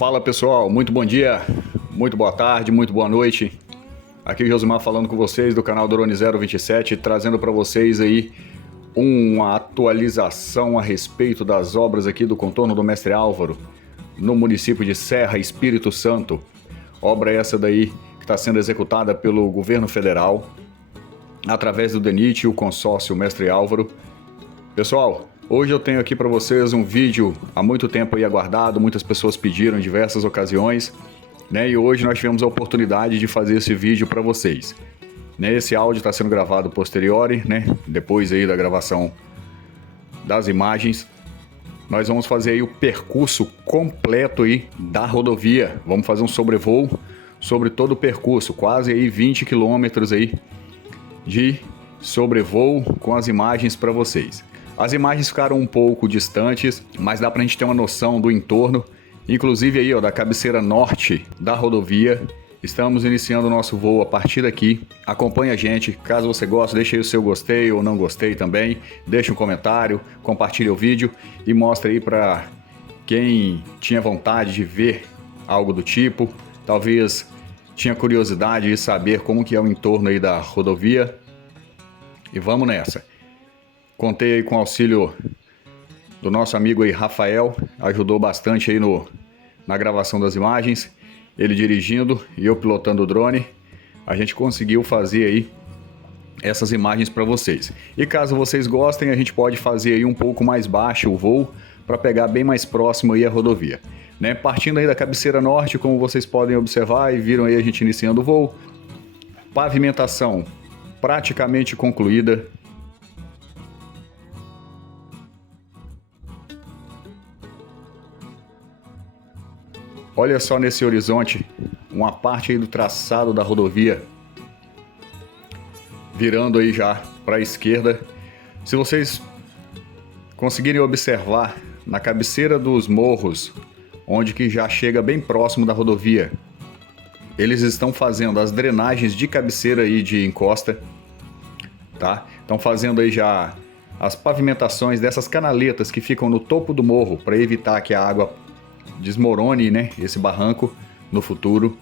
Fala pessoal, muito bom dia, muito boa tarde, muito boa noite. Aqui é o Josimar falando com vocês do canal Drone 027, trazendo para vocês aí uma atualização a respeito das obras aqui do contorno do Mestre Álvaro, no município de Serra, Espírito Santo. Obra essa daí que está sendo executada pelo governo federal, através do DENIT e o consórcio Mestre Álvaro. Pessoal, hoje eu tenho aqui para vocês um vídeo há muito tempo aí aguardado, muitas pessoas pediram em diversas ocasiões, né? E hoje nós tivemos a oportunidade de fazer esse vídeo para vocês. Né? Esse áudio está sendo gravado posteriori, né? Depois aí da gravação das imagens. Nós vamos fazer aí o percurso completo aí da rodovia. Vamos fazer um sobrevoo sobre todo o percurso, quase aí 20 quilômetros aí de sobrevoo com as imagens para vocês. As imagens ficaram um pouco distantes, mas dá pra gente ter uma noção do entorno, inclusive aí, ó, da cabeceira norte da rodovia. Estamos iniciando o nosso voo a partir daqui. Acompanhe a gente, caso você goste, deixe aí o seu gostei ou não gostei também, deixe um comentário, compartilhe o vídeo e mostre aí para quem tinha vontade de ver algo do tipo, talvez tinha curiosidade de saber como que é o entorno aí da rodovia. E vamos nessa. Contei aí com o auxílio do nosso amigo aí, Rafael, ajudou bastante aí na gravação das imagens, ele dirigindo e eu pilotando o drone. A gente conseguiu fazer aí essas imagens para vocês. E caso vocês gostem, a gente pode fazer aí um pouco mais baixo o voo para pegar bem mais próximo aí a rodovia. Né? Partindo aí da cabeceira norte, como vocês podem observar e viram aí a gente iniciando o voo. Pavimentação praticamente concluída. Olha só nesse horizonte, uma parte aí do traçado da rodovia, virando aí já para a esquerda. Se vocês conseguirem observar na cabeceira dos morros, onde que já chega bem próximo da rodovia, eles estão fazendo as drenagens de cabeceira aí de encosta, tá? Estão fazendo aí já as pavimentações dessas canaletas que ficam no topo do morro para evitar que a água desmorone, né, esse barranco no futuro.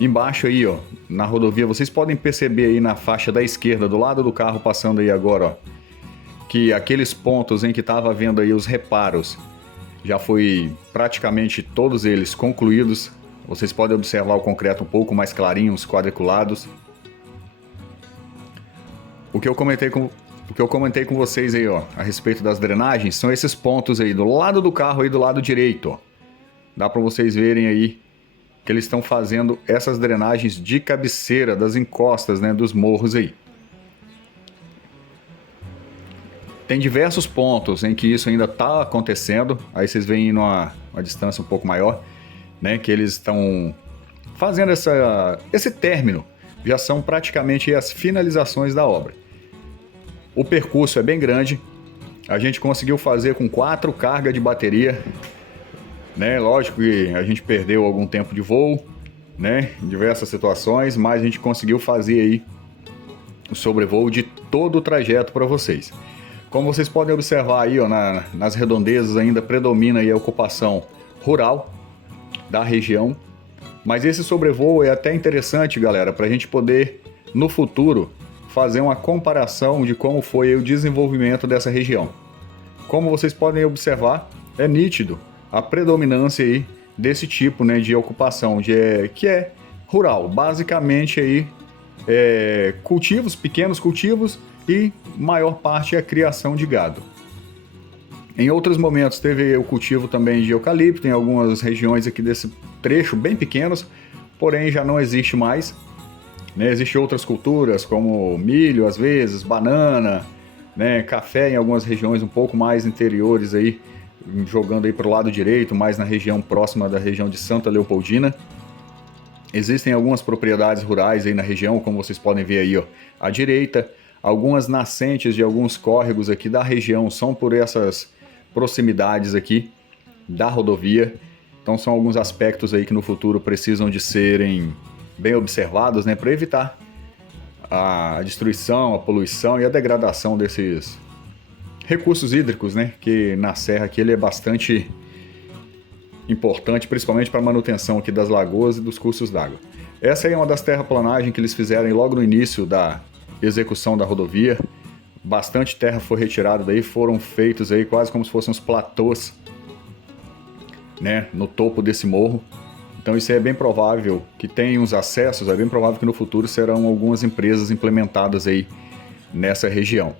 Embaixo aí, ó, na rodovia, vocês podem perceber aí na faixa da esquerda, do lado do carro passando aí agora, ó, que aqueles pontos em que estava havendo aí os reparos, já foi praticamente todos eles concluídos. Vocês podem observar o concreto um pouco mais clarinho, os quadriculados. O que eu comentei com vocês aí, ó, a respeito das drenagens, são esses pontos aí do lado do carro aí do lado direito, ó. Dá para vocês verem aí que eles estão fazendo essas drenagens de cabeceira das encostas, né, dos morros aí. Tem diversos pontos em que isso ainda está acontecendo. Aí vocês veem numa distância um pouco maior, né, que eles estão fazendo esse término. Já são praticamente as finalizações da obra. O percurso é bem grande, a gente conseguiu fazer com 4 cargas de bateria, né? Lógico que a gente perdeu algum tempo de voo, né? Em diversas situações, mas a gente conseguiu fazer aí o sobrevoo de todo o trajeto para vocês. Como vocês podem observar aí, ó, nas redondezas ainda predomina aí a ocupação rural da região, mas esse sobrevoo é até interessante, galera, para a gente poder no futuro fazer uma comparação de como foi o desenvolvimento dessa região. Como vocês podem observar, é nítido a predominância aí desse tipo, né, de ocupação, que é rural. Basicamente aí cultivos, pequenos cultivos e maior parte é a criação de gado. Em outros momentos teve o cultivo também de eucalipto em algumas regiões aqui desse trecho bem pequenos, porém já não existe mais. Né, existem outras culturas como milho, às vezes, banana, né, café em algumas regiões um pouco mais interiores aí, jogando aí para o lado direito, mais na região próxima da região de Santa Leopoldina. Existem algumas propriedades rurais aí na região, como vocês podem ver aí, ó, à direita. Algumas nascentes de alguns córregos aqui da região são por essas proximidades aqui da rodovia. Então são alguns aspectos aí que no futuro precisam de serem bem observados, né, para evitar a destruição, a poluição e a degradação desses recursos hídricos, né, que na serra aqui ele é bastante importante, principalmente para a manutenção aqui das lagoas e dos cursos d'água. Essa aí é uma das terraplanagens que eles fizeram logo no início da execução da rodovia. Bastante terra foi retirada daí, foram feitos aí quase como se fossem uns platôs, né, no topo desse morro. Então isso é bem provável que tenha uns acessos, é bem provável que no futuro serão algumas empresas implementadas aí nessa região.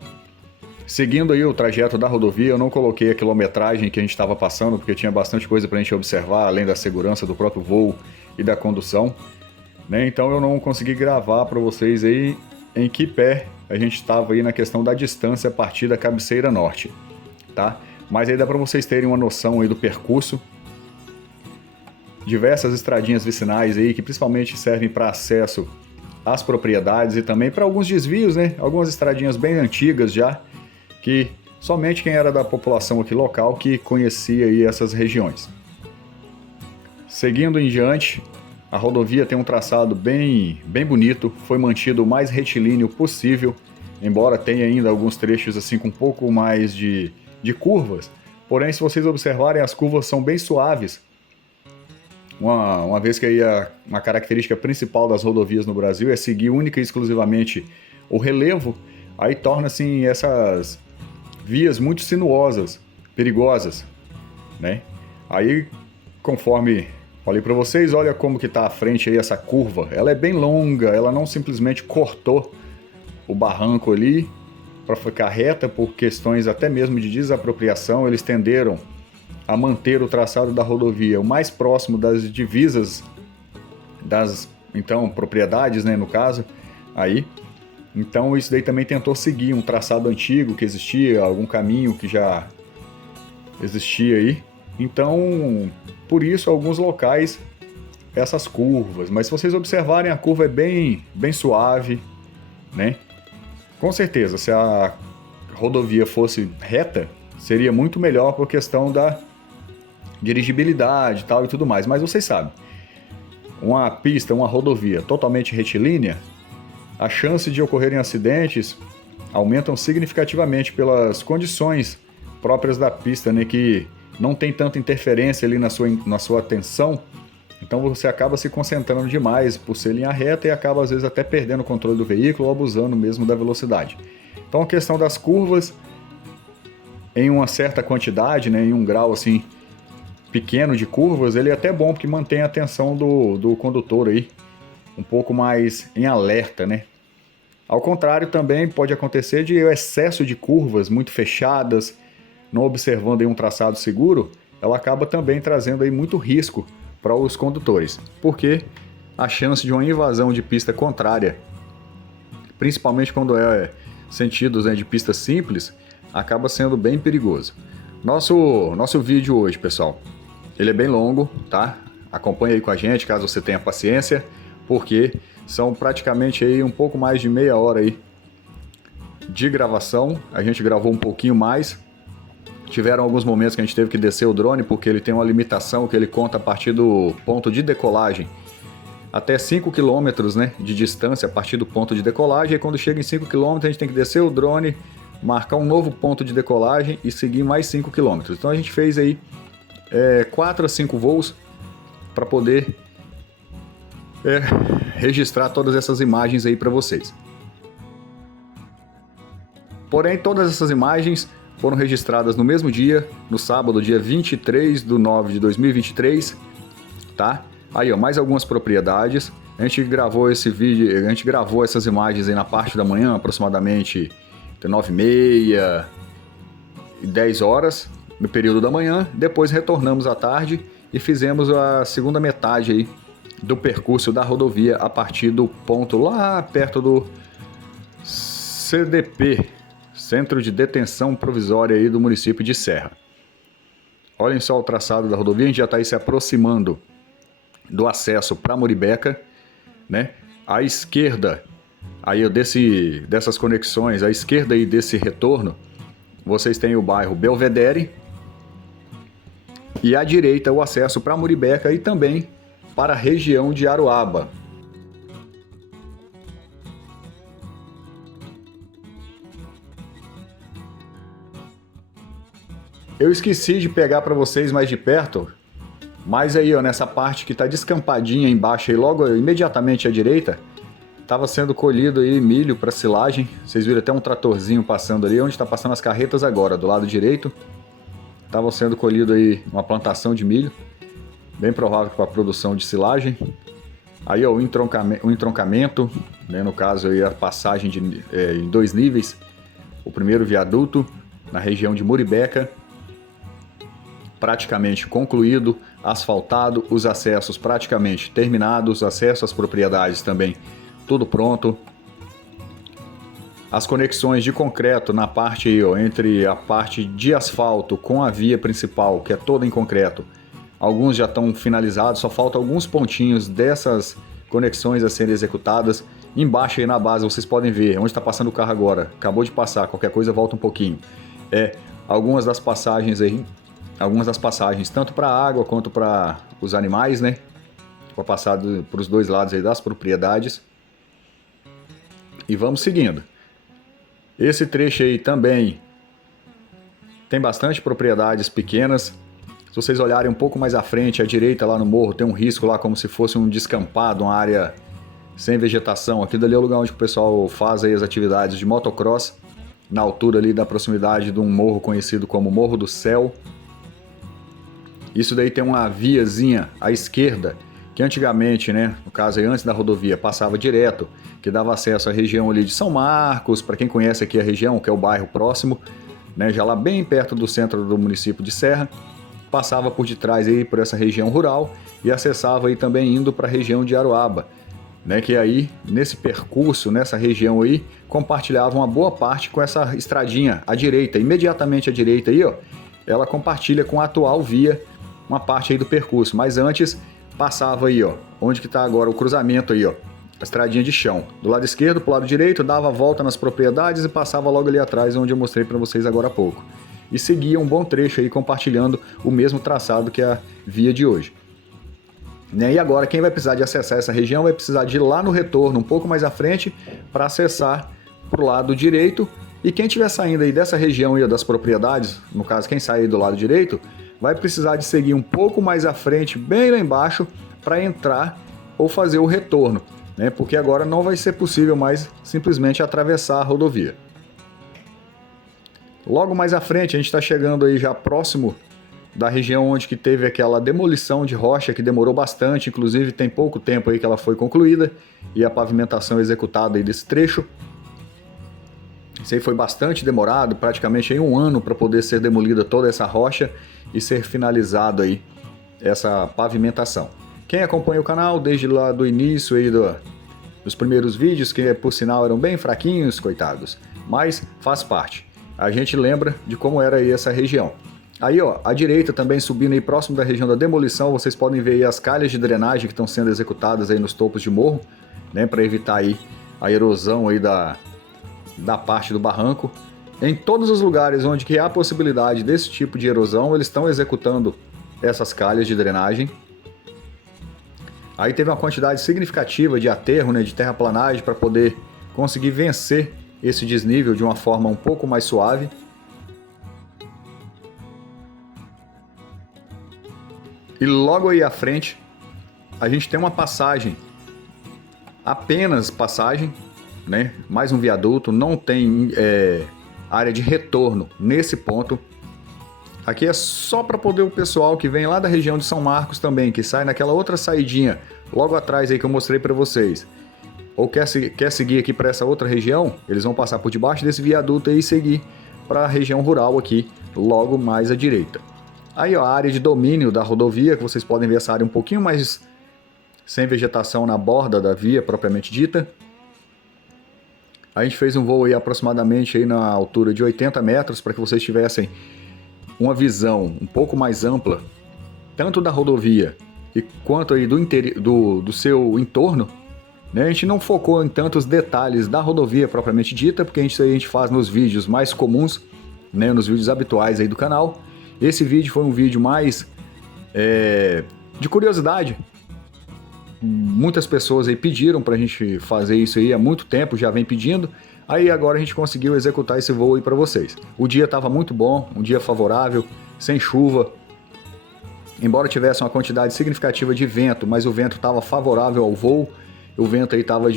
Seguindo aí o trajeto da rodovia, eu não coloquei a quilometragem que a gente estava passando, porque tinha bastante coisa para a gente observar, além da segurança do próprio voo e da condução, né? Então eu não consegui gravar para vocês aí em que pé a gente estava aí na questão da distância a partir da cabeceira norte, tá? Mas aí dá para vocês terem uma noção aí do percurso. Diversas estradinhas vicinais aí que principalmente servem para acesso às propriedades e também para alguns desvios, né? Algumas estradinhas bem antigas já, que somente quem era da população aqui local que conhecia aí essas regiões. Seguindo em diante, a rodovia tem um traçado bem bonito, foi mantido o mais retilíneo possível, embora tenha ainda alguns trechos assim com um pouco mais de curvas, porém se vocês observarem as curvas são bem suaves, uma vez que aí uma característica principal das rodovias no Brasil é seguir única e exclusivamente o relevo, aí torna assim essas vias muito sinuosas, perigosas, né? Aí, conforme falei para vocês, olha como que tá à frente aí essa curva. Ela é bem longa, ela não simplesmente cortou o barranco ali para ficar reta por questões até mesmo de desapropriação. Eles tenderam a manter o traçado da rodovia o mais próximo das divisas das, então, propriedades, né, no caso, aí. Então isso daí também tentou seguir um traçado antigo que existia, algum caminho que já existia aí. Então, por isso, alguns locais, essas curvas. Mas se vocês observarem, a curva é bem suave, né? Com certeza, se a rodovia fosse reta, seria muito melhor por questão da dirigibilidade tal, e tudo mais. Mas vocês sabem, uma pista, uma rodovia totalmente retilínea, a chance de ocorrerem acidentes aumentam significativamente pelas condições próprias da pista, né, que não tem tanta interferência ali na sua atenção, então você acaba se concentrando demais por ser linha reta e acaba às vezes até perdendo o controle do veículo ou abusando mesmo da velocidade. Então a questão das curvas, em uma certa quantidade, né, em um grau assim pequeno de curvas, ele é até bom porque mantém a atenção do condutor aí um pouco mais em alerta, né? Ao contrário, também pode acontecer de excesso de curvas muito fechadas, não observando aí um traçado seguro, ela acaba também trazendo aí muito risco para os condutores, porque a chance de uma invasão de pista contrária, principalmente quando é sentidos, né, de pista simples, acaba sendo bem perigoso. Nosso vídeo hoje, pessoal, ele é bem longo, tá? Acompanhe aí com a gente, caso você tenha paciência, porque são praticamente aí um pouco mais de meia hora aí de gravação. A gente gravou um pouquinho mais. Tiveram alguns momentos que a gente teve que descer o drone, porque ele tem uma limitação que ele conta a partir do ponto de decolagem até 5 km, né, de distância a partir do ponto de decolagem. E quando chega em 5 km a gente tem que descer o drone, marcar um novo ponto de decolagem e seguir mais 5 km. Então a gente fez aí 4 a 5 voos para poder registrar todas essas imagens aí para vocês. Porém, todas essas imagens foram registradas no mesmo dia, no sábado, dia 23/9/2023, tá? Aí, ó, mais algumas propriedades. A gente gravou esse vídeo, a gente gravou essas imagens aí na parte da manhã, aproximadamente 9h30 e 10 horas, no período da manhã. Depois retornamos à tarde e fizemos a segunda metade aí do percurso da rodovia a partir do ponto lá perto do CDP, Centro de Detenção Provisória aí do município de Serra. Olhem só o traçado da rodovia, a gente já está aí se aproximando do acesso para Muribeca, né? À esquerda, aí dessas conexões, à esquerda aí desse retorno, vocês têm o bairro Belvedere e à direita o acesso para Muribeca e também para a região de Aroaba. Eu esqueci de pegar para vocês mais de perto Mas aí, ó, nessa parte que está descampadinha embaixo, aí logo imediatamente à direita, estava sendo colhido aí milho para silagem. Vocês viram até um tratorzinho passando ali, onde está passando as carretas agora, do lado direito. Estava sendo colhido aí uma plantação de milho, bem provável para a produção de silagem. Aí, ó, o entroncamento, né, no caso aí a passagem em 2 níveis. O primeiro viaduto na região de Muribeca, praticamente concluído, asfaltado, os acessos praticamente terminados, acesso às propriedades também tudo pronto. As conexões de concreto na parte aí, ó, entre a parte de asfalto com a via principal, que é toda em concreto, alguns já estão finalizados, só faltam alguns pontinhos dessas conexões a serem executadas. Embaixo aí na base vocês podem ver onde está passando o carro agora, acabou de passar, qualquer coisa volta um pouquinho. Algumas das passagens aí, tanto para a água quanto para os animais, né? Para passar para os dois lados aí das propriedades. E vamos seguindo. Esse trecho aí também tem bastante propriedades pequenas. Se vocês olharem um pouco mais à frente, à direita lá no morro, tem um risco lá como se fosse um descampado, uma área sem vegetação. Aqui dali é o lugar onde o pessoal faz aí as atividades de motocross, na altura ali da proximidade de um morro conhecido como Morro do Céu. Isso daí tem uma viazinha à esquerda, que antigamente, né, no caso aí antes da rodovia, passava direto, que dava acesso à região ali de São Marcos, para quem conhece aqui a região, que é o bairro próximo, né, já lá bem perto do centro do município de Serra, passava por detrás aí por essa região rural e acessava aí também indo para a região de Aroaba, né, que aí nesse percurso, nessa região aí, compartilhava uma boa parte com essa estradinha à direita, imediatamente à direita aí, ó, ela compartilha com a atual via uma parte aí do percurso, mas antes passava aí, ó, onde que está agora o cruzamento aí, ó, a estradinha de chão, do lado esquerdo para o lado direito, dava a volta nas propriedades e passava logo ali atrás, onde eu mostrei para vocês agora há pouco. E seguia um bom trecho aí compartilhando o mesmo traçado que a via de hoje. E agora quem vai precisar de acessar essa região vai precisar de ir lá no retorno, um pouco mais à frente, para acessar para o lado direito. E quem estiver saindo aí dessa região aí das propriedades, no caso quem sair do lado direito, vai precisar de seguir um pouco mais à frente, bem lá embaixo, para entrar ou fazer o retorno, né? Porque agora não vai ser possível mais simplesmente atravessar a rodovia. Logo mais à frente, a gente está chegando aí já próximo da região onde que teve aquela demolição de rocha que demorou bastante, inclusive tem pouco tempo aí que ela foi concluída e a pavimentação executada aí desse trecho. Isso aí foi bastante demorado, praticamente aí 1 ano para poder ser demolida toda essa rocha e ser finalizado aí essa pavimentação. Quem acompanha o canal desde lá do início aí dos primeiros vídeos, que por sinal eram bem fraquinhos, coitados, mas faz parte. A gente lembra de como era aí essa região. Aí, ó, à direita também subindo aí próximo da região da demolição, vocês podem ver aí as calhas de drenagem que estão sendo executadas aí nos topos de morro, né, para evitar aí a erosão aí da parte do barranco. Em todos os lugares onde que há possibilidade desse tipo de erosão, eles estão executando essas calhas de drenagem. Aí teve uma quantidade significativa de aterro, né, de terraplanagem para poder conseguir vencer esse desnível de uma forma um pouco mais suave. E logo aí à frente, a gente tem uma passagem, apenas passagem, né? Mais um viaduto, não tem área de retorno nesse ponto. Aqui é só para poder o pessoal que vem lá da região de São Marcos também, que sai naquela outra saidinha logo atrás aí que eu mostrei para vocês, ou quer seguir aqui para essa outra região, eles vão passar por debaixo desse viaduto aí e seguir para a região rural aqui, logo mais à direita. Aí, ó, a área de domínio da rodovia, que vocês podem ver essa área um pouquinho mais sem vegetação na borda da via propriamente dita. A gente fez um voo aí aproximadamente aí na altura de 80 metros para que vocês tivessem uma visão um pouco mais ampla, tanto da rodovia e quanto aí do seu entorno. Né? A gente não focou em tantos detalhes da rodovia propriamente dita, porque isso aí a gente faz nos vídeos mais comuns, né? Nos vídeos habituais aí do canal. Esse vídeo foi um vídeo mais de curiosidade. Muitas pessoas aí pediram pra gente fazer isso aí há muito tempo, já vem pedindo. Aí agora a gente conseguiu executar esse voo aí para vocês. O dia estava muito bom, um dia favorável, sem chuva. embora tivesse uma quantidade significativa de vento, mas o vento estava favorável ao voo. O vento aí estava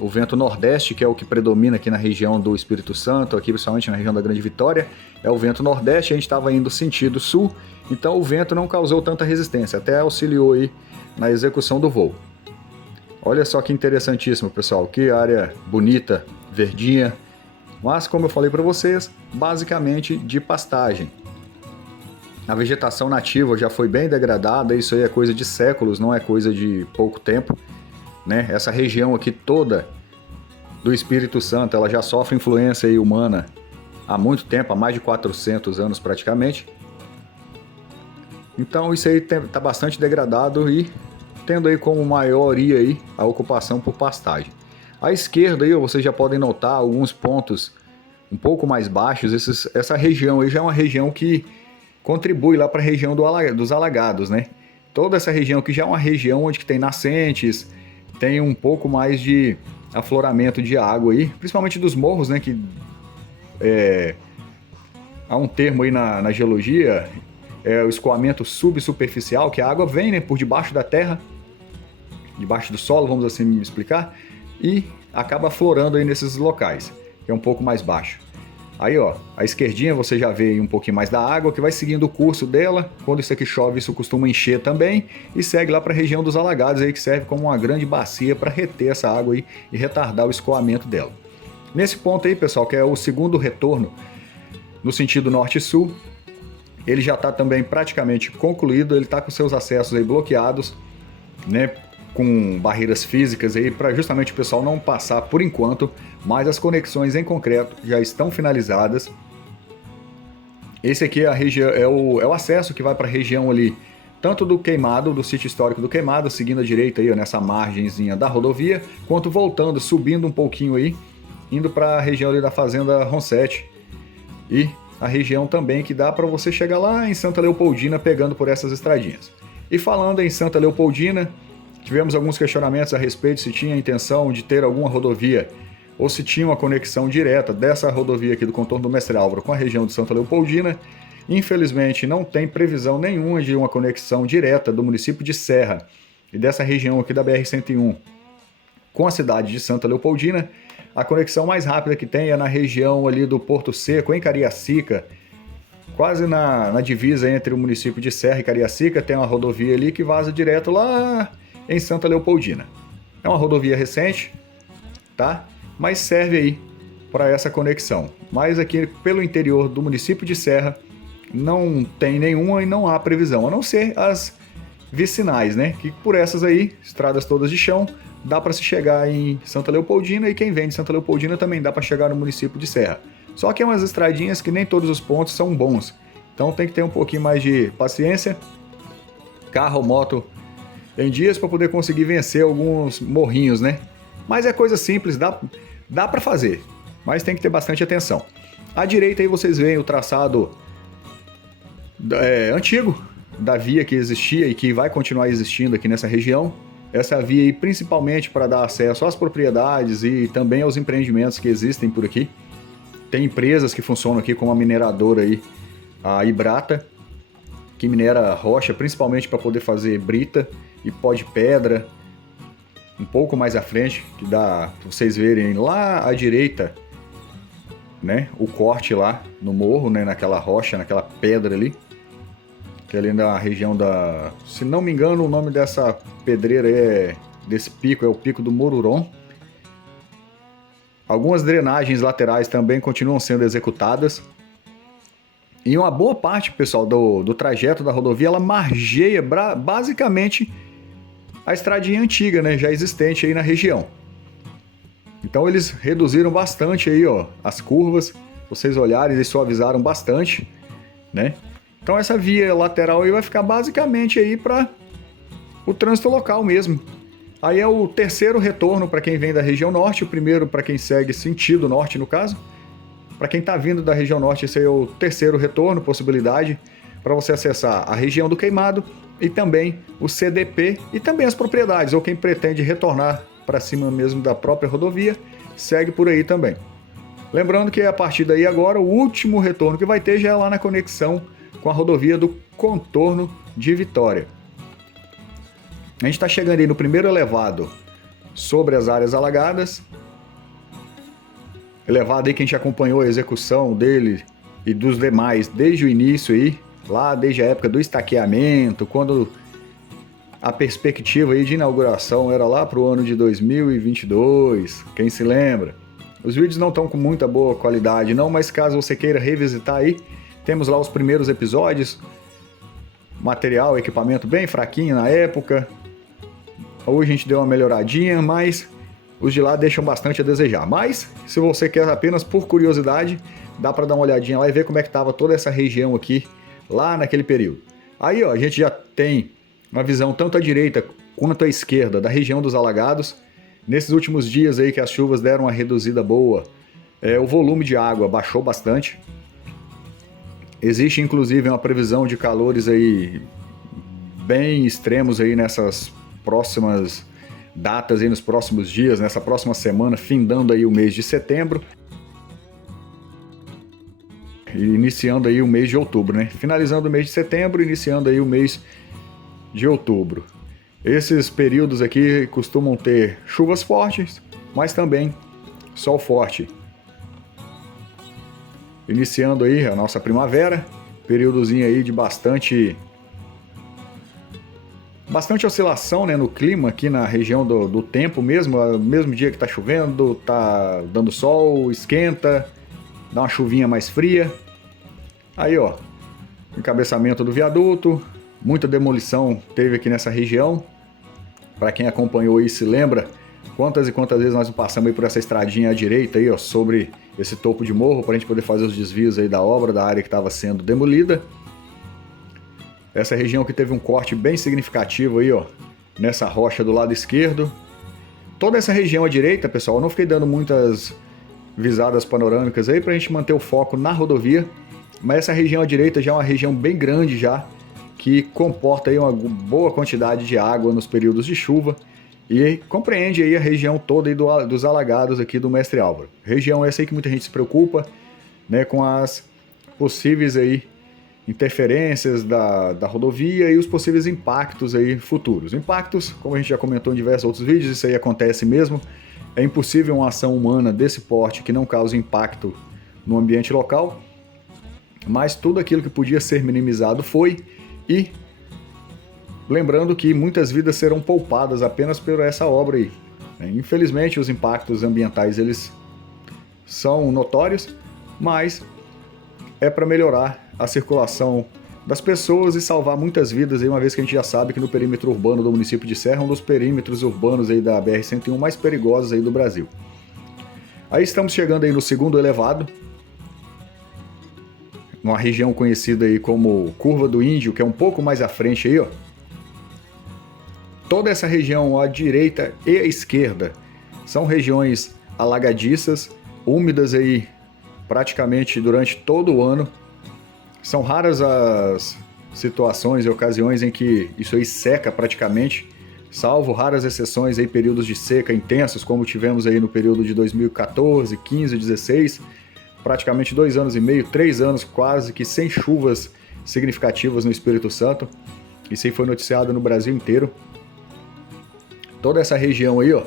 o vento nordeste, que é o que predomina aqui na região do Espírito Santo, aqui principalmente na região da Grande Vitória, é o vento nordeste, a gente estava indo sentido sul, então o vento não causou tanta resistência, até auxiliou aí na execução do voo. Olha só que interessantíssimo, pessoal, que área bonita, verdinha, mas como eu falei para vocês, basicamente de pastagem. A vegetação nativa já foi bem degradada, isso aí é coisa de séculos, não é coisa de pouco tempo. Né? Essa região aqui toda do Espírito Santo, ela já sofre influência aí humana há muito tempo, há mais de 400 anos praticamente. Então isso aí está bastante degradado e tendo aí como maioria aí a ocupação por pastagem. À esquerda aí vocês já podem notar alguns pontos um pouco mais baixos. Essa região aí já é uma região que contribui lá para a região dos alagados, né? Toda essa região aqui já é uma região onde tem nascentes, tem um pouco mais de afloramento de água aí, principalmente dos morros, né, que há um termo aí na geologia, é o escoamento subsuperficial, que a água vem, né, por debaixo da terra, debaixo do solo, vamos assim explicar, e acaba aflorando aí nesses locais, que é um pouco mais baixo. Aí, ó, à esquerdinha você já vê aí um pouquinho mais da água, que vai seguindo o curso dela. Quando isso aqui chove, isso costuma encher também. E segue lá para a região dos alagados, aí, que serve como uma grande bacia para reter essa água aí e retardar o escoamento dela. Nesse ponto aí, pessoal, que é o segundo retorno, no sentido norte-sul, ele já está também praticamente concluído. Ele está com seus acessos aí bloqueados, né, com barreiras físicas aí para justamente o pessoal não passar por enquanto, mas as conexões em concreto já estão finalizadas. Esse aqui é a região, é o acesso que vai para a região ali, tanto do Queimado, do sítio histórico do Queimado, seguindo à direita aí, ó, nessa margenzinha da rodovia, quanto voltando, subindo um pouquinho aí, indo para a região ali da Fazenda Roncetti. E a região também que dá para você chegar lá em Santa Leopoldina pegando por essas estradinhas. E falando em Santa Leopoldina, tivemos alguns questionamentos a respeito se tinha a intenção de ter alguma rodovia ou se tinha uma conexão direta dessa rodovia aqui do contorno do Mestre Álvaro com a região de Santa Leopoldina. Infelizmente não tem previsão nenhuma de uma conexão direta do município de Serra e dessa região aqui da BR-101 com a cidade de Santa Leopoldina. A conexão mais rápida que tem é na região ali do Porto Seco, em Cariacica, quase na divisa entre o município de Serra e Cariacica, tem uma rodovia ali que vaza direto lá em Santa Leopoldina. É uma rodovia recente, tá? Mas serve aí para essa conexão. Mas aqui pelo interior do município de Serra não tem nenhuma e não há previsão, a não ser as vicinais, né? Que por essas aí, estradas todas de chão, dá para se chegar em Santa Leopoldina, e quem vem de Santa Leopoldina também dá para chegar no município de Serra. Só que é umas estradinhas que nem todos os pontos são bons. Então tem que ter um pouquinho mais de paciência, carro ou moto em dias, para poder conseguir vencer alguns morrinhos, né? Mas é coisa simples, dá para fazer, mas tem que ter bastante atenção. À direita aí vocês veem o traçado antigo da via que existia e que vai continuar existindo aqui nessa região. Essa via aí principalmente para dar acesso às propriedades e também aos empreendimentos que existem por aqui. Tem empresas que funcionam aqui como a mineradora aí, a Ibrata, que minera rocha principalmente para poder fazer brita e pó de pedra. Um pouco mais à frente, que dá para vocês verem lá à direita, né, o corte lá no morro, né, naquela rocha, naquela pedra ali, que é ali na região da... Se não me engano, o nome dessa pedreira desse pico é o Pico do Moruron. Algumas drenagens laterais também continuam sendo executadas. E uma boa parte, pessoal, do trajeto da rodovia, ela margeia basicamente a estradinha antiga, né, já existente aí na região. Então eles reduziram bastante aí, ó, as curvas. Vocês olharem, eles suavizaram bastante, né? Então essa via lateral aí vai ficar basicamente aí para o trânsito local mesmo. Aí é o terceiro retorno para quem vem da região norte, o primeiro para quem segue sentido norte no caso. Para quem está vindo da região norte, esse aí é o terceiro retorno, possibilidade para você acessar a região do Queimado e também o CDP e também as propriedades, ou quem pretende retornar para cima mesmo da própria rodovia, segue por aí também. Lembrando que a partir daí agora, o último retorno que vai ter já é lá na conexão com a rodovia do contorno de Vitória. A gente está chegando aí no primeiro elevado sobre as áreas alagadas. Elevado aí que a gente acompanhou a execução dele e dos demais desde o início aí, lá desde a época do estaqueamento, quando a perspectiva aí de inauguração era lá para o ano de 2022, quem se lembra? Os vídeos não estão com muita boa qualidade não, mas caso você queira revisitar aí, temos lá os primeiros episódios, material, equipamento bem fraquinho na época. Hoje a gente deu uma melhoradinha, mas os de lá deixam bastante a desejar. Mas, se você quer apenas por curiosidade, dá para dar uma olhadinha lá e ver como é que estava toda essa região aqui, lá naquele período. Aí, ó, a gente já tem uma visão tanto à direita quanto à esquerda da região dos alagados. Nesses últimos dias aí que as chuvas deram uma reduzida boa, o volume de água baixou bastante. Existe, inclusive, uma previsão de calores aí bem extremos aí nessas próximas datas aí nos próximos dias, nessa próxima semana, findando aí o mês de setembro e iniciando aí o mês de outubro, né? Finalizando o mês de setembro, iniciando aí o mês de outubro. Esses períodos aqui costumam ter chuvas fortes, mas também sol forte. Iniciando aí a nossa primavera, períodozinho aí de bastante oscilação, né, no clima aqui na região do tempo mesmo. Mesmo dia que tá chovendo, tá dando sol, esquenta, dá uma chuvinha mais fria. Aí, ó, encabeçamento do viaduto, muita demolição teve aqui nessa região. Para quem acompanhou aí se lembra quantas e quantas vezes nós passamos aí por essa estradinha à direita aí, ó, sobre esse topo de morro, para a gente poder fazer os desvios aí da obra, da área que estava sendo demolida. Essa região que teve um corte bem significativo aí, ó, nessa rocha do lado esquerdo. Toda essa região à direita, pessoal, eu não fiquei dando muitas visadas panorâmicas aí pra gente manter o foco na rodovia, mas essa região à direita já é uma região bem grande já, que comporta aí uma boa quantidade de água nos períodos de chuva e compreende aí a região toda aí dos alagados aqui do Mestre Álvaro. Região essa aí que muita gente se preocupa, né, com as possíveis aí interferências da rodovia e os possíveis impactos aí futuros. Impactos, como a gente já comentou em diversos outros vídeos, isso aí acontece mesmo. É impossível uma ação humana desse porte que não cause impacto no ambiente local, mas tudo aquilo que podia ser minimizado foi, e lembrando que muitas vidas serão poupadas apenas por essa obra aí. Infelizmente os impactos ambientais eles são notórios, mas é para melhorar a circulação das pessoas e salvar muitas vidas, aí, uma vez que a gente já sabe que no perímetro urbano do município de Serra, um dos perímetros urbanos aí da BR-101 mais perigosos aí do Brasil. Aí estamos chegando aí no segundo elevado, numa região conhecida aí como Curva do Índio, que é um pouco mais à frente aí, ó. Toda essa região à direita e à esquerda são regiões alagadiças, úmidas aí praticamente durante todo o ano. São raras as situações e ocasiões em que isso aí seca praticamente, salvo raras exceções aí, períodos de seca intensos, como tivemos aí no período de 2014, 15, 16, praticamente 2 anos e meio, 3 anos quase que sem chuvas significativas no Espírito Santo. Isso aí foi noticiado no Brasil inteiro. Toda essa região aí, ó,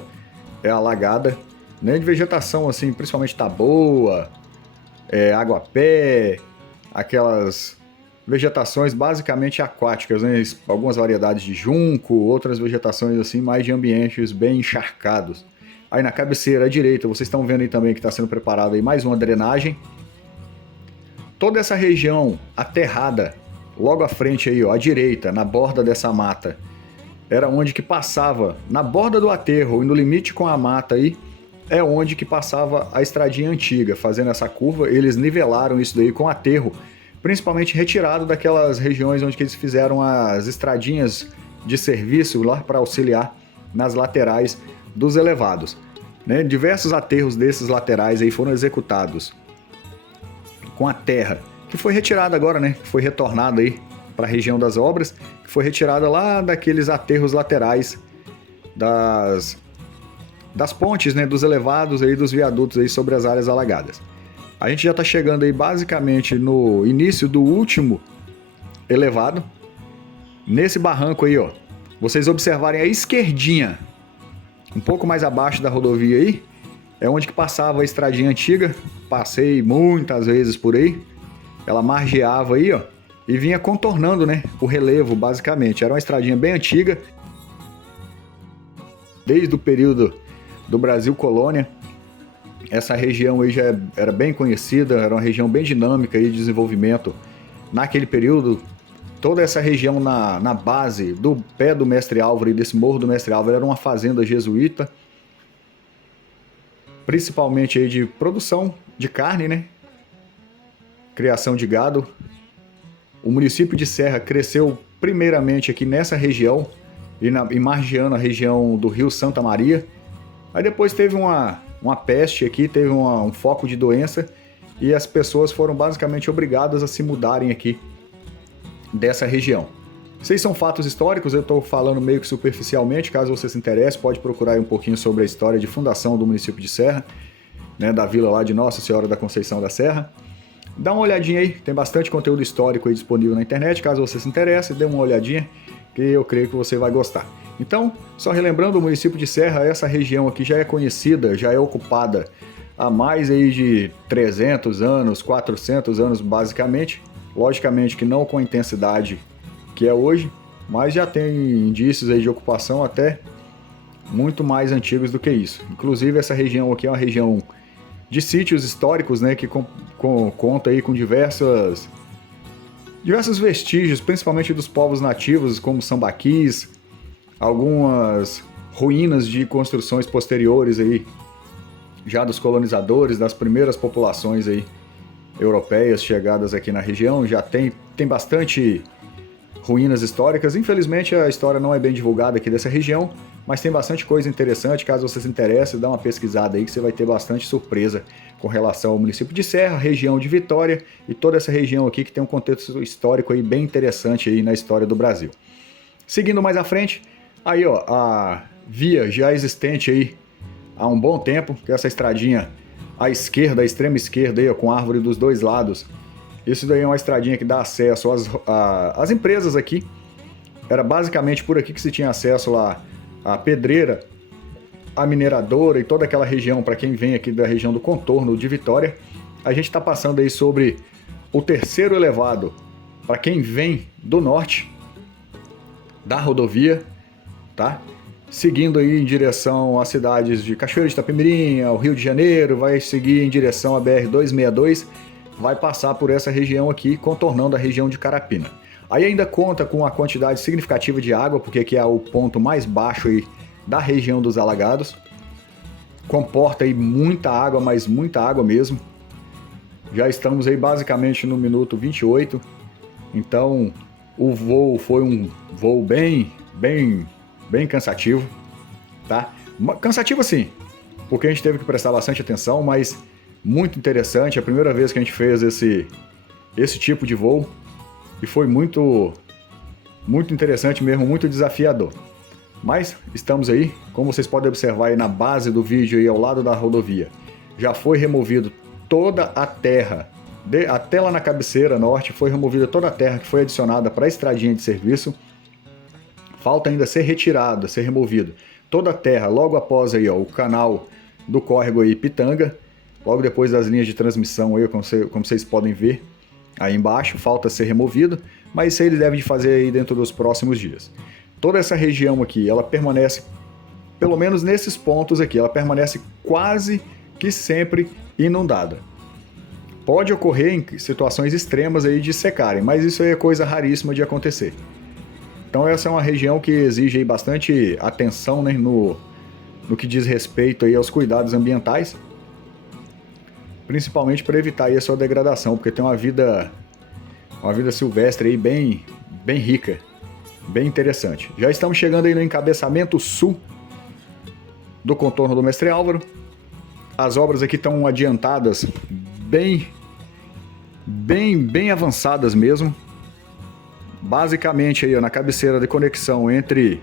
é alagada, né, de vegetação assim, principalmente taboa, água-pé, aquelas vegetações basicamente aquáticas, né? Algumas variedades de junco, outras vegetações assim mais de ambientes bem encharcados. Aí na cabeceira à direita, vocês estão vendo aí também que está sendo preparada aí mais uma drenagem. Toda essa região aterrada, logo à frente aí, ó, à direita, na borda dessa mata, era onde que passava, na borda do aterro e no limite com a mata aí, é onde que passava a estradinha antiga, fazendo essa curva. Eles nivelaram isso daí com aterro, principalmente retirado daquelas regiões onde que eles fizeram as estradinhas de serviço lá para auxiliar nas laterais dos elevados, né? Diversos aterros desses laterais aí foram executados com a terra, que foi retirada agora, né? Foi retornada aí para a região das obras, que foi retirada lá daqueles aterros laterais das pontes, né, dos elevados aí, dos viadutos aí sobre as áreas alagadas. A gente já está chegando aí basicamente no início do último elevado. Nesse barranco aí, ó, vocês observarem a esquerdinha, um pouco mais abaixo da rodovia aí, é onde que passava a estradinha antiga. Passei muitas vezes por aí. Ela margeava aí, ó, e vinha contornando, né, o relevo, basicamente. Era uma estradinha bem antiga, desde o período do Brasil colônia. Essa região aí já era bem conhecida, era uma região bem dinâmica aí de desenvolvimento naquele período. Toda essa região na base do pé do Mestre Álvaro e desse Morro do Mestre Álvaro era uma fazenda jesuíta, principalmente aí de produção de carne, né? Criação de gado. O município de Serra cresceu primeiramente aqui nessa região e margeando a região do Rio Santa Maria. Aí depois teve uma peste aqui, teve um foco de doença e as pessoas foram basicamente obrigadas a se mudarem aqui dessa região. Esses são fatos históricos, eu estou falando meio que superficialmente. Caso você se interesse, pode procurar aí um pouquinho sobre a história de fundação do município de Serra, né, da vila lá de Nossa Senhora da Conceição da Serra. Dá uma olhadinha aí, tem bastante conteúdo histórico aí disponível na internet. Caso você se interesse, dê uma olhadinha, que eu creio que você vai gostar. Então, só relembrando, o município de Serra, essa região aqui já é conhecida, já é ocupada há mais aí de 300 anos, 400 anos basicamente. Logicamente que não com a intensidade que é hoje, mas já tem indícios aí de ocupação até muito mais antigos do que isso. Inclusive essa região aqui é uma região de sítios históricos, né, que conta aí com diversos vestígios, principalmente dos povos nativos, como sambaquis, algumas ruínas de construções posteriores aí, já dos colonizadores, das primeiras populações aí europeias chegadas aqui na região. Já tem bastante ruínas históricas. Infelizmente a história não é bem divulgada aqui dessa região, mas tem bastante coisa interessante. Caso você se interesse, dá uma pesquisada aí que você vai ter bastante surpresa com relação ao município de Serra, região de Vitória e toda essa região aqui que tem um contexto histórico aí bem interessante aí na história do Brasil. Seguindo mais à frente, aí ó, a via já existente aí há um bom tempo, que é essa estradinha à esquerda, à extrema esquerda aí, ó, com árvore dos dois lados. Isso daí é uma estradinha que dá acesso às empresas aqui. Era basicamente por aqui que se tinha acesso lá à pedreira, a mineradora e toda aquela região, para quem vem aqui da região do contorno de Vitória. A gente está passando aí sobre o terceiro elevado, para quem vem do norte da rodovia, tá? Seguindo aí em direção às cidades de Cachoeira de Itapemirim, ao Rio de Janeiro, vai seguir em direção à BR-262, vai passar por essa região aqui, contornando a região de Carapina. Aí ainda conta com uma quantidade significativa de água, porque aqui é o ponto mais baixo aí da região dos alagados. Comporta aí muita água, mas muita água mesmo. Já estamos aí basicamente no minuto 28, então o voo foi um voo bem cansativo, tá? Cansativo assim, porque a gente teve que prestar bastante atenção, mas muito interessante. É a primeira vez que a gente fez esse tipo de voo e foi muito interessante mesmo, muito desafiador. Mas estamos aí, como vocês podem observar aí na base do vídeo aí ao lado da rodovia, já foi removido toda a terra, até lá na cabeceira norte foi removida toda a terra que foi adicionada para a estradinha de serviço. Falta ainda ser retirada, ser removido toda a terra logo após aí, ó, o canal do córrego aí Pitanga, logo depois das linhas de transmissão aí, como vocês podem ver aí embaixo, falta ser removido, mas isso aí eles devem fazer aí dentro dos próximos dias. Toda essa região aqui, ela permanece, pelo menos nesses pontos aqui, ela permanece quase que sempre inundada. Pode ocorrer em situações extremas aí de secarem, mas isso aí é coisa raríssima de acontecer. Então essa é uma região que exige aí bastante atenção, né, no que diz respeito aí aos cuidados ambientais, principalmente para evitar aí a sua degradação, porque tem uma vida silvestre aí bem rica, bem interessante. Já estamos chegando aí no encabeçamento sul do contorno do Mestre Álvaro. As obras aqui estão adiantadas, bem avançadas mesmo. Basicamente aí, ó, na cabeceira de conexão entre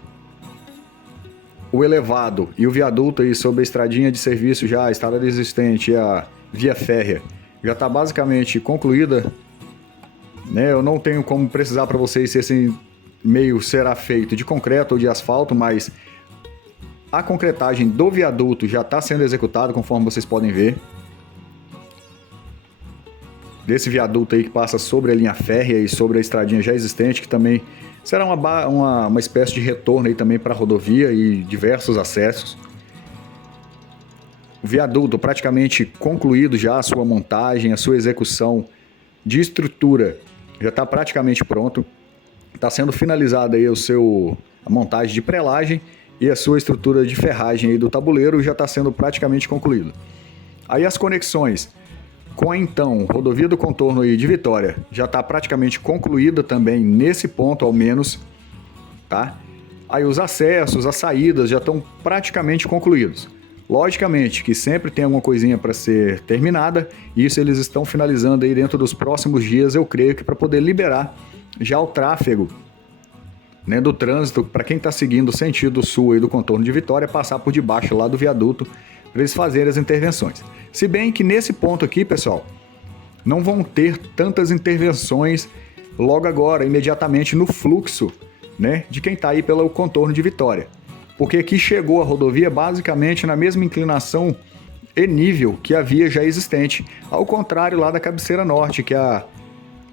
o elevado e o viaduto aí sobre a estradinha de serviço, já a estrada existente, a via férrea, já está basicamente concluída né? Eu não tenho como precisar para vocês se esse meio será feito de concreto ou de asfalto, mas a concretagem do viaduto já está sendo executada, conforme vocês podem ver. Desse viaduto aí que passa sobre a linha férrea e sobre a estradinha já existente, que também será uma espécie de retorno aí também para a rodovia e diversos acessos. O viaduto praticamente concluído já, a sua montagem, a sua execução de estrutura já está praticamente pronto. Está sendo finalizada aí a montagem de prelagem e a sua estrutura de ferragem aí do tabuleiro já está sendo praticamente concluído. Aí as conexões com a então rodovia do contorno aí de Vitória já está praticamente concluída também nesse ponto ao menos, tá? Aí os acessos, as saídas já estão praticamente concluídos. Logicamente que sempre tem alguma coisinha para ser terminada, e isso eles estão finalizando aí dentro dos próximos dias, eu creio que para poder liberar já o tráfego, né, do trânsito para quem está seguindo o sentido sul aí do contorno de Vitória, passar por debaixo lá do viaduto para eles fazerem as intervenções. Se bem que nesse ponto aqui, pessoal, não vão ter tantas intervenções logo agora, imediatamente no fluxo, né, de quem está aí pelo contorno de Vitória. Porque aqui chegou a rodovia basicamente na mesma inclinação e nível que a via já existente, ao contrário lá da cabeceira norte, que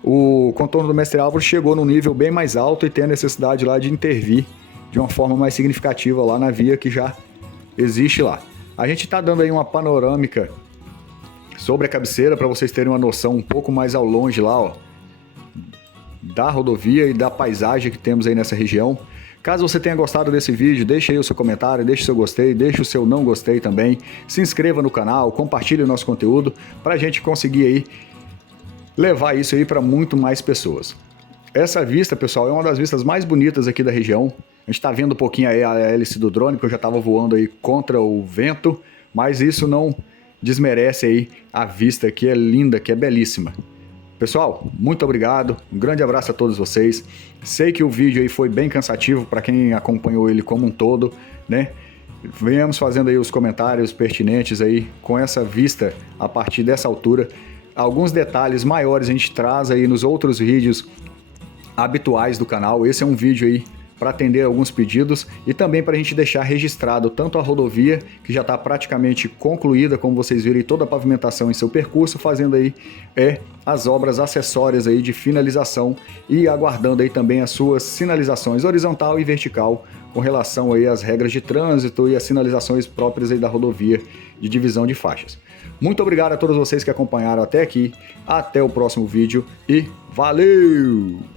o contorno do Mestre Álvaro chegou num nível bem mais alto e tem a necessidade lá de intervir de uma forma mais significativa lá na via que já existe lá. A gente está dando aí uma panorâmica sobre a cabeceira para vocês terem uma noção um pouco mais ao longe lá, ó, da rodovia e da paisagem que temos aí nessa região. Caso você tenha gostado desse vídeo, deixe aí o seu comentário, deixe o seu gostei, deixe o seu não gostei também. Se inscreva no canal, compartilhe o nosso conteúdo para a gente conseguir aí levar isso aí para muito mais pessoas. Essa vista, pessoal, é uma das vistas mais bonitas aqui da região. A gente está vendo um pouquinho aí a hélice do drone, que eu já estava voando aí contra o vento, mas isso não desmerece aí a vista que é linda, que é belíssima. Pessoal, muito obrigado, um grande abraço a todos vocês. Sei que o vídeo aí foi bem cansativo para quem acompanhou ele como um todo, né? Venhamos fazendo aí os comentários pertinentes aí com essa vista a partir dessa altura. Alguns detalhes maiores a gente traz aí nos outros vídeos habituais do canal. Esse é um vídeo aí para atender alguns pedidos e também para a gente deixar registrado tanto a rodovia, que já está praticamente concluída, como vocês viram, toda a pavimentação em seu percurso, fazendo aí as obras acessórias aí de finalização e aguardando aí também as suas sinalizações horizontal e vertical com relação aí às regras de trânsito e as sinalizações próprias aí da rodovia de divisão de faixas. Muito obrigado a todos vocês que acompanharam até aqui, até o próximo vídeo e valeu!